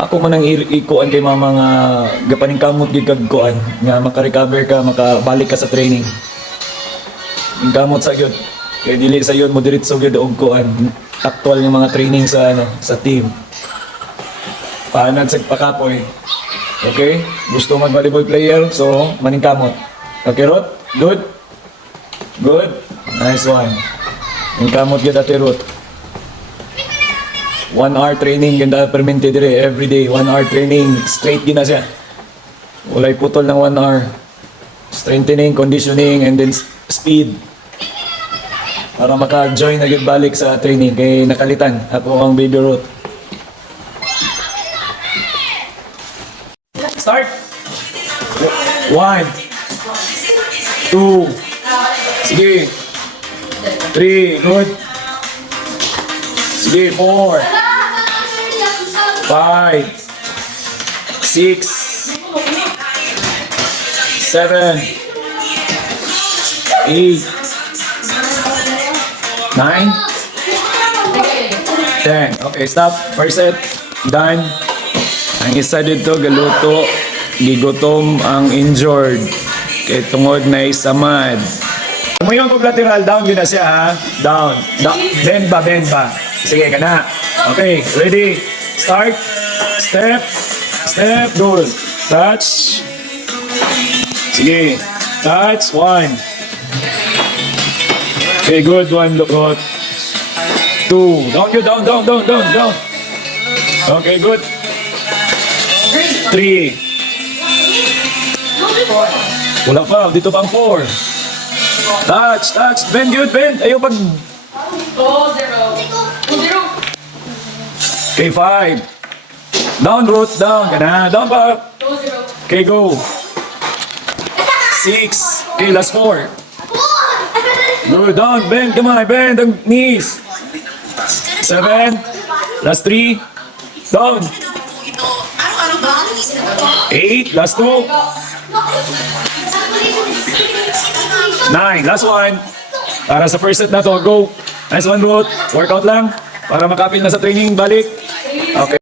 Ako man ang ikuan kay mama nga gapaning kamot gid kag kuan nga maka-recover ka, makabalik ka sa training. Ang kamot sa gyud. Kay dili sa yun mo diretso gyud og kuan actual nga mga training sa sa team. Paanad sa pakapoy. Okay? Gusto mag-volleyball player, so maningkamot. Okay, Ruth? Good? Good? Nice one. Maningkamot gyud ate Ruth. 1 hour training ganda permente dire every day. 1 hour training straight gina siya. Walay putol ng 1 hour. Strengthening, conditioning, and then speed. Para maka-join na gyud balik sa training kay nakalitan ako ang baby Ruth. Start. 1 2 sige 3 good sige 4 5 6 7 8 9 10 okay stop first set done. Ang isa dito galuto gigutom ang injured kay tungod na isamad. Tumayon ko lateral down yun na siya ha. Down. Bend ba. Sige ka na. Okay, ready. Start. Step. Goal. Touch. Sige. Touch. 1. Okay, good. 1. Look out. 2. Down. Okay, good. 3. Wala pa. Dito pang 4. Touch. Bend, good, bend. Ayaw pag... 2-0. Okay, 5. Down, root, down. Gana, down pa. 2-0. Okay, go. 6. Okay, last 4. Good, down, bend, come on, bend the knees. 7. Last 3. Down. 8. Last 2. 9. Last 1. Para sa first set na to, go. Nice one, Ruth. Workout lang. Para makapit na sa training, balik. Okay.